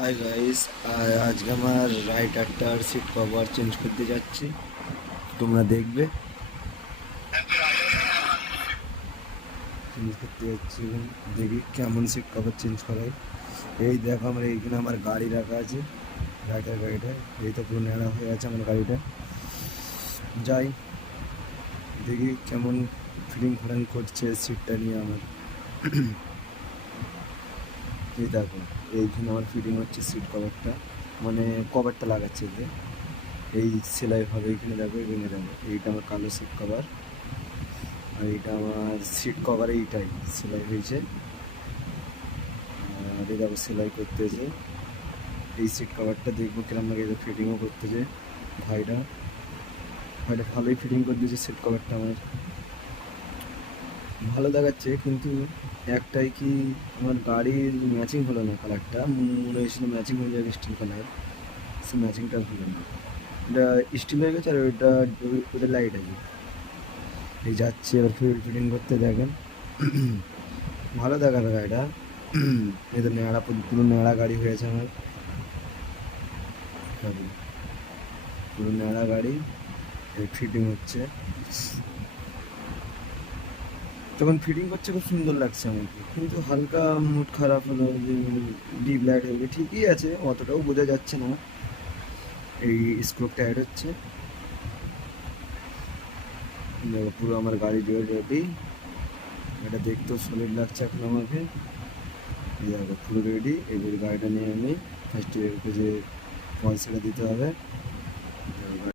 Hi guys, আজকে আমার রাইটারটার seat cover change করতে যাচ্ছি। তোমরা দেখবে চেঞ্জ করতে যাচ্ছি এবং দেখি কেমন সিট কভার চেঞ্জ করাই। এই দেখো, আমার এইখানে আমার গাড়ি রাখা আছে, রাইটার গাড়িটা। এই তো পুরো ন্যাড়া হয়ে আছে আমার গাড়িটা। যাই দেখি কেমন ফিটিং ফাটিং করছে সিটটা নিয়ে আমার। এই দেখো, এইখানে আমার ফিটিং হচ্ছে সিট কভারটা, মানে কভারটা লাগাচ্ছে যে এই সেলাই হবে। এইখানে দেখো, এখানে দেখো, এইটা আমার কালো সিট কভার, আর এইটা আমার সিট কভার, এইটাই সেলাই হয়েছে। আর এই দেখো সেলাই করতেছে এই সিট কভারটা। দেখবো কিরম লাগে, এটা ফিটিংও করতেছে ভাইটা। ভাইটা ভালোই ফিটিং করে দিয়েছে সিট কভারটা আমার, ভালো দেখাচ্ছে। কিন্তু একটাই কি, আমার গাড়ির ম্যাচিং হলো না কালারটা। মনে হয়েছিল ম্যাচিং হয়ে যাবে স্টিল কালার, সে ম্যাচিংটা হলো না। এটা স্টিল হয়ে গেছে, আর ওটা লাইট আছে। এই যাচ্ছে এবার ফিটিং করতে, দেখেন ভালো দেখাবে গাড়িটা। এই তো ন্যাড়া, পুরো ন্যাড়া গাড়ি হয়েছে আমার গাড়ি, পুরো ন্যাড়া গাড়ি। ফিটিং হচ্ছে, যখন ফিটিং করছে খুব সুন্দর লাগছে আমাকে। কিন্তু হালকা মুড খারাপ হলো যে ডিপ লাইট হয়ে গেছে। ঠিকই আছে, অতটাও বোঝা যাচ্ছে না। এই স্ক্রুপটা অ্যাড হচ্ছে, দেখো পুরো আমার গাড়ি রেডি। এটা দেখতেও সলিড লাগছে এখন আমাকে। এই দেখো পুরো রেডি। এবার গাড়িটা নিয়ে আমি ফার্স্টে যে পয়সাটা দিতে হবে,